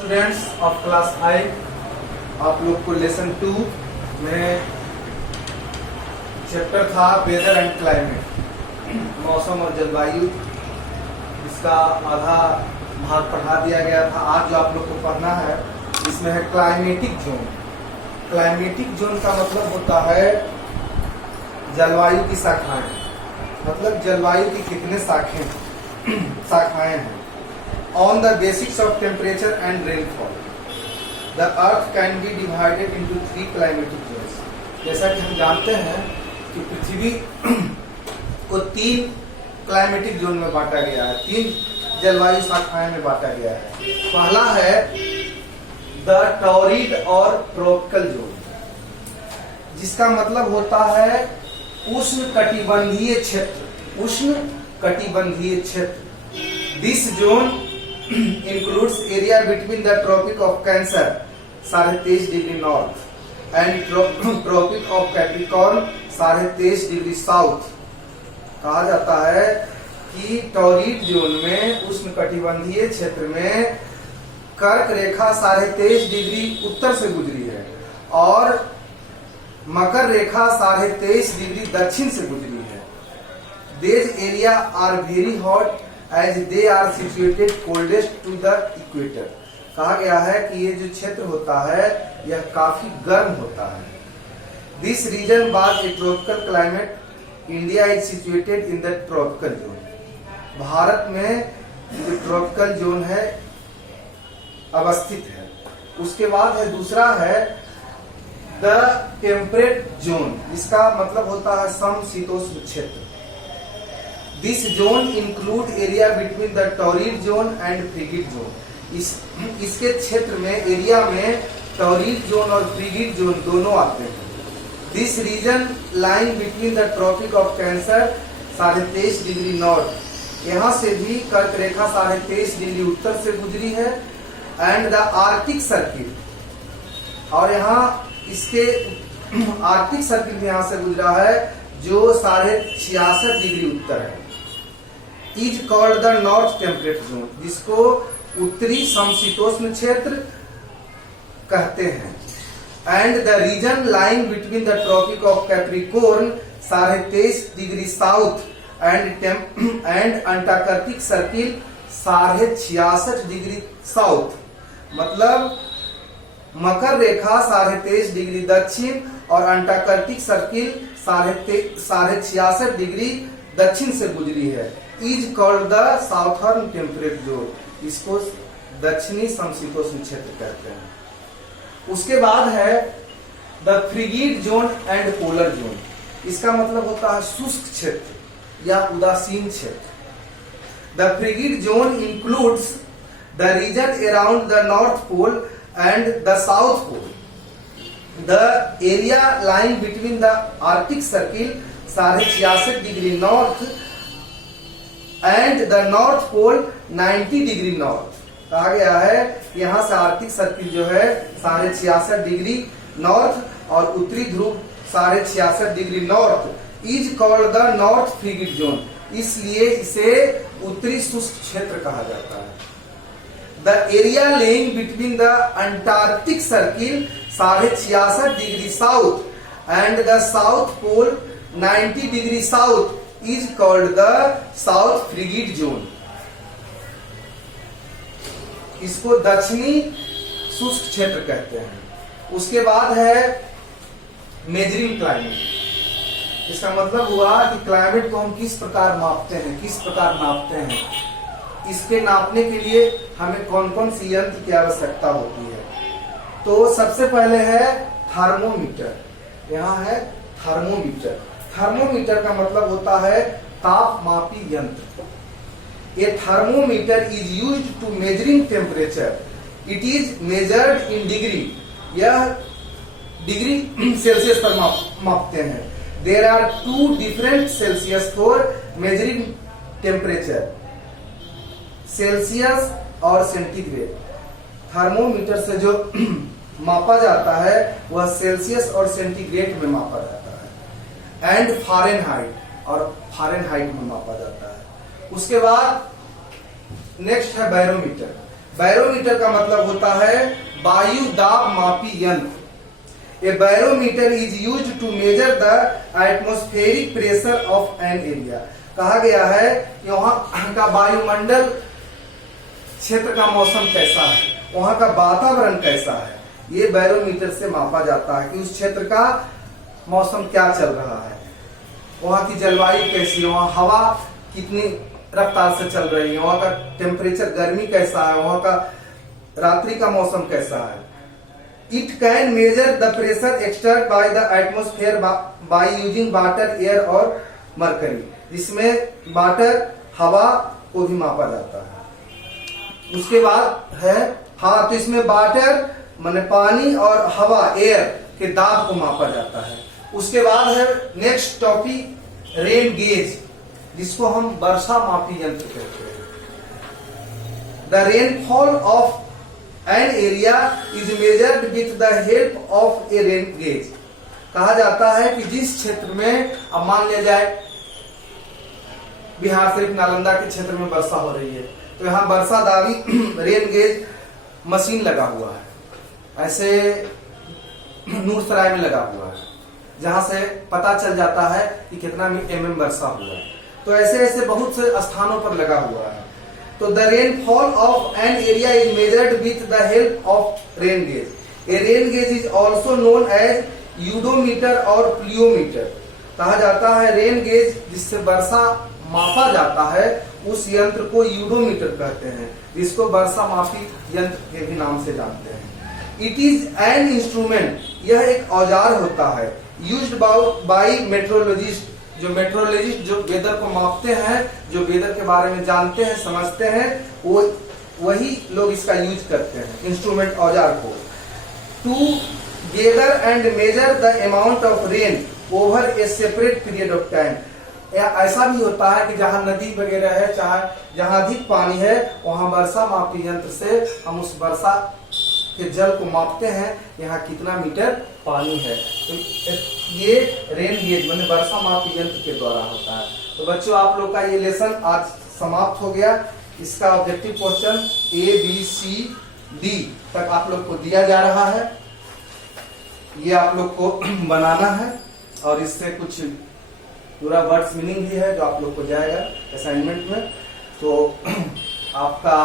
Students of class 5, आप लोग को लेसन 2 में चैप्टर था वेदर एंड क्लाइमेट, मौसम और जलवायु। इसका आधा भाग पढ़ा दिया गया था। आज जो आप लोग को पढ़ना है इसमें है क्लाइमेटिक जोन। क्लाइमेटिक जोन का मतलब होता है जलवायु की शाखाएं, मतलब जलवायु की कितने शाखाएं हैं। On the basics of temperature and rainfall, the Earth can be divided into 3 climatic zones. जैसा कि हम जानते हैं कि पृथ्वी को 3 क्लाइमेटिक जोन में बांटा गया है, 3 जलवायु शाखाएं में बांटा गया है। पहला है द टॉरिड और ट्रॉपिकल जोन, जिसका मतलब होता है उष्ण कटिबंधीय क्षेत्र। उष्ण कटिबंधीय क्षेत्र। This zone includes area between the Tropic of Cancer 23.5 degree north and Tropic of Capricorn 23.5 degree south. कहा जाता है कि टॉरिड जोन में उष्ण कटिबंधीय क्षेत्र में कर्क रेखा 23.5 डिग्री उत्तर से गुजरी है और मकर रेखा 23.5 डिग्री दक्षिण से गुजरी है। These area are very hot as they are situated coldest to the equator। कहा गया है कि ये जो क्षेत्र होता है यह काफी गर्म होता है। This region was a tropical climate. India is situated in the tropical zone। Bharat में जो ट्रॉपिकल जोन है अवस्थित है। उसके बाद है दूसरा है द टेम्परेट जोन, इसका मतलब होता है समशीतोष्ण क्षेत्र। This zone include area between the torrid zone and frigid zone। इसके क्षेत्र में एरिया में टॉरिड जोन और फ्रिगिड जोन दोनों आते हैं। This region lying between the Tropic of Cancer 23.5 degree north, यहाँ से भी कर्क रेखा 23.5 डिग्री उत्तर से गुजरी है एंड द आर्कटिक सर्किल, और यहाँ इसके आर्कटिक सर्किल यहाँ से गुजरा है जो 66.5 डिग्री उत्तर है। Is called the north temperate zone, जिसको उत्तरी समशीतोष्ण क्षेत्र कहते हैं। And the region lying between the tropic of Capricorn 23.5 degree south and Antarctic circle 66.5 degree south, मतलब मकर रेखा 23.5 डिग्री दक्षिण और अंटार्कटिक सर्किल 66.5 डिग्री दक्षिण से गुजरी है। Is called the southern temperate zone, इसको दक्षिणी समशीतोष्ण क्षेत्र कहते हैं। उसके बाद है the frigid zone and polar zone, इसका मतलब होता है शुष्क क्षेत्र या उदासीन क्षेत्र। The frigid zone includes the region around the north pole and the south pole. The area lying between the Arctic circle 66.5 degree north and the north pole 90 degree north. कहा गया है यहाँ से आर्कटिक सर्किल जो है 66.5 degree north और उत्तरी ध्रुव 66.5 degree north. Is called the north frigid zone, इसलिए इसे उत्तरी शुष्क क्षेत्र कहा जाता है। The area lying between the Antarctic circle 66.5 degree south and the south pole 90 degree south is called the south frigid zone, इसको दक्षिणी शुष्क क्षेत्र कहते हैं। उसके बाद है मेजरिंग क्लाइमेट, इसका मतलब हुआ कि क्लाइमेट को हम किस प्रकार मापते हैं, किस प्रकार नापते हैं, इसके नापने के लिए हमें कौन कौन सी यंत्र की आवश्यकता होती है। तो सबसे पहले है थर्मोमीटर। यहाँ है थर्मोमीटर। थर्मोमीटर का मतलब होता है तापमापी यंत्र। A thermometer is used to measuring temperature. It is measured in degree, यह डिग्री सेल्सियस पर मापते हैं। There are 2 different Celsius for measuring temperature, Celsius और सेंटीग्रेड। थर्मोमीटर से जो मापा जाता है वह सेल्सियस और सेंटीग्रेड में मापा जाता है एंड फारेनहाइट, और फारेनहाइट में मापा जाता है। उसके बाद नेक्स्ट है बैरोमीटर। बैरोमीटर का मतलब होता है वायु दाब मापी यंत्र। A barometer is used to measure the atmospheric pressure of an area. कहा गया है कि वहां का वायुमंडल क्षेत्र का मौसम कैसा है, वहां का वातावरण कैसा है, ये बैरोमीटर से मापा जाता है कि उस क्षेत्र का मौसम क्या चल रहा है, वहां की जलवायु कैसी है, वहां हवा कितनी रफ्तार से चल रही है, वहां का टेम्परेचर गर्मी कैसा है, वहां का रात्रि का मौसम कैसा है। It can measure the pressure exert by the atmosphere by using water, air और मरकरी, जिसमें वाटर हवा को भी मापा जाता है। उसके बाद है हाँ, तो इसमें वाटर माने पानी और हवा एयर के दाब को मापा जाता है। उसके बाद है नेक्स्ट टॉपिक रेन गेज, जिसको हम वर्षा मापी यंत्र कहते हैं। The rainfall of an area is measured with the help of A rain gauge. कहा जाता है कि जिस क्षेत्र में, अब मान लिया जाए बिहार शरीफ नालंदा के क्षेत्र में वर्षा हो रही है, तो यहाँ वर्षा दावी रेन गेज मशीन लगा हुआ है, ऐसे नूरसराय में लगा हुआ है, जहां से पता चल जाता है कि कितना mm वर्षा हुआ है। तो ऐसे ऐसे बहुत से स्थानों पर लगा हुआ है। तो the rainfall of an area is measured with the help of rain gauge. A rain gauge is also known as udometer और प्लियोमीटर। कहा जाता है रेन गेज जिससे वर्षा मापा जाता है, उस यंत्र को यूडोमीटर कहते हैं, जिसको वर्षा मापी यंत्र के भी नाम से जानते हैं। इट इज एन इंस्ट्रूमेंट, यह एक औजार होता है, यूज्ड बाय मेट्रोलॉजिस्ट, जो मेट्रोलॉजिस्ट जो वेदर को मापते हैं, जो वेदर के बारे में जानते हैं, समझते हैं, वो वही लोग इसका यूज करते हैं, इंस्ट्रूमेंट औजार को। To gather and measure the amount of rain over a separate period of time. ऐसा भी होता है कि जहां नदी वगैरह है, चाहे जहां अधिक पानी है, वहां वर्षा मापी यंत्र से हम उस वर्षा के जल को मापते हैं, यहाँ कितना मीटर पानी है। तो ये रेन गेज माने वर्षा मापी यंत्र के द्वारा होता है। तो बच्चों, आप लोग का ये लेसन आज समाप्त हो गया। इसका ऑब्जेक्टिव क्वेश्चन ABCD तक आप लोग को दिया जा रहा है, ये आप लोग को बनाना है, और इससे कुछ पूरा वर्ड्स मीनिंग भी है जो आप लोग को जाएगा असाइनमेंट में। तो आपका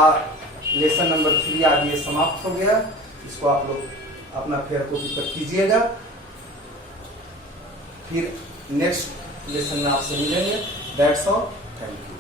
लेसन नंबर 3 आज ये समाप्त हो गया। इसको आप लोग अपना फेयर कॉपी पर कीजिएगा, फिर नेक्स्ट लेसन में आपसे मिलेंगे। That's all, thank you.